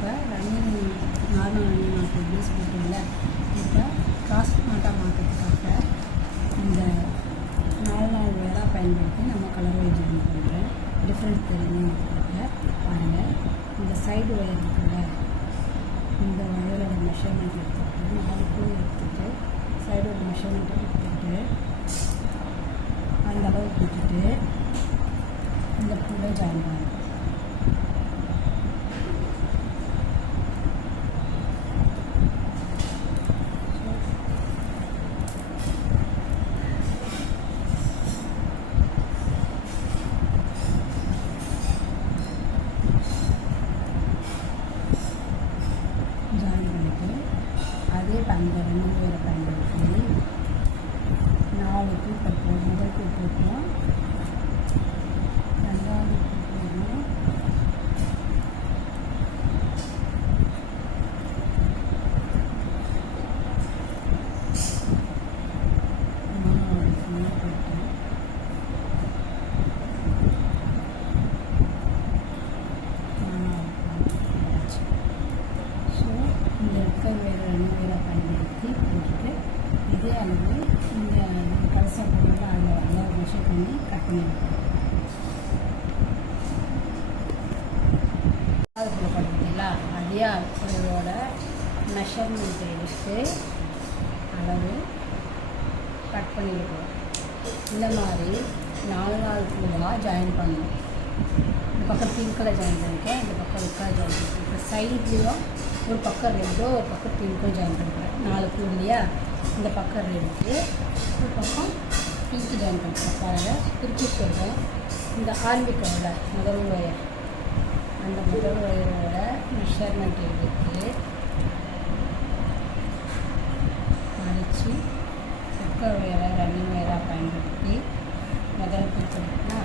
இப்போ running normal running நாட்டு base போட்டோம்ல, இப்போ கிராஸ் நாட்டாக மாற்றுறதுக்காக இந்த 4 வேராக பயன்படுத்தி நம்ம கலர் வைஸ் பண்ணுறேன். டிஃப்ரெண்ட் தெரியுங்கிறதுக்காக பாருங்கள். இந்த சைடு ஒயர் இருக்குல்ல, இந்த ஒயரோட மெஷர்மெண்ட் எடுத்துக்கிட்டு 4 பூ எடுத்துகிட்டு சைடோட மெஷர்மெண்ட்டை எடுத்துக்கிட்டு அந்த அளவுக்கு விட்டுட்டு இந்த பூவை ஜாயின் பண்ணணும். அதே அந்த 2 வேரை பயன்படுத்தி 4 பூ கட்டுவோம். முதல் பூ போட்டோம், 2வது பூ போடணும், 3வது பூ போட்டோம், 4வது பூ போட்டாச்சு. ஸோ இந்த ரெக்க வேறு 2 வேரை பயன்படுத்தி போட்டுட்டு இதே அளவு இந்த கடைசியாக போடுறது அளவு மெஷர் பண்ணி கட் பண்ணியிருக்கோம். அது போல் பார்த்தீங்களா, அதே அளவோட மெஷர்மெண்ட் எடுத்து அளவு கட் பண்ணியிருக்கோம். இந்த மாதிரி 4 பூவாக ஜாயின் பண்ணணும். இந்த பக்கம் பிங்க்கில் ஜாயின் பண்ணியிருக்கேன், இந்த பக்கம் ரெக்காக ஜாயின் பண்ணியிருக்கேன். இப்போ சைட்லேயும் ஒரு பக்கம் ரெட்டோ ஒரு பக்கம் பிங்க்கும் ஜாயின் பண்ணிக்கிறேன். 4 பூ இல்லையா, இந்த பக்கம் ரெட்டு ஒரு பக்கம் பிங்க்கு ஜாயின் பண்ணிக்கிறேன். பாருங்கள், திருப்பி சொல்கிறேன். இந்த ஆரம்பிக்கோட முதல் ஒயர், அந்த முதல் ஒயரோட மெஷர்மெண்ட் எடுத்து மடித்து ரெக்க ஒயரை ரன்னிங் ஒயராக பயன்படுத்தி முதல் பிடிச்சிருக்கா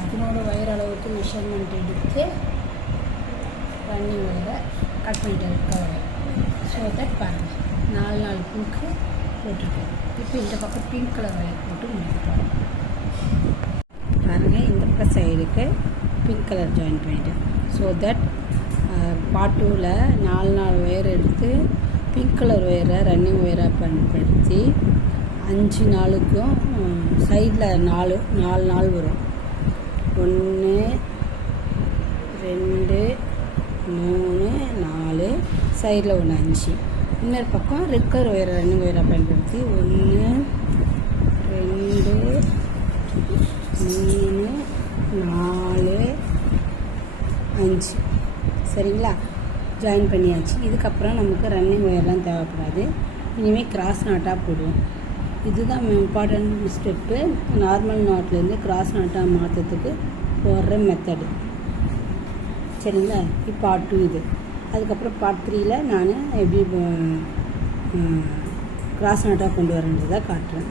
அதனோட வயர் அளவுக்கு மெஷர்மெண்ட் எடுத்து ரன்னிங் ஒயரை கட் பண்ணிட்டு இருக்க வயர். ஸோ தட் பாருங்கள் 4 பூக்கு போட்டுருக்கேன். இப்போ இந்த பக்கம் பிங்க் கலர் ஒயர் போட்டு முடிச்சுட்டோம். பாருங்கள், இந்த பக்கம் சைடுக்கு பிங்க் கலர் ஜாயின் பண்ணிட்டேன். ஸோ தட் பார்ட் 2ல் 4 ஒயர் எடுத்து பிங்க் கலர் ஒயரை ரன்னிங் ஒயராக பயன்படுத்தி 5 நாளுக்கும் சைடில் 4 வரும். 1 2 3 4 சைடில் 1 5. இன்னொரு பக்கம் ரெக்கர் ஒயர் ரன்னிங் ஒயராக பயன்படுத்தி 1 2 3 4 5 சரிங்களா, ஜாயின் பண்ணியாச்சு. இதுக்கப்புறம் நமக்கு ரன்னிங் ஒயர்லாம் தேவைப்படாது. இனிமேல் கிராஸ் நாட்டாக போடுவோம். இதுதான் இம்பார்ட்டன்ட் ஸ்டெப்பு. நார்மல் நாட்லேருந்து கிராஸ் நாட்டாக மாற்றுறதுக்கு போடுற மெத்தடு சரிங்களா. இப்போ பார்ட் 2 இது. அதுக்கப்புறம் பார்ட் 3ல் நான் எப்படி கிராஸ் நாட்டாக கொண்டு வரேன்றதை காட்டுறேன்.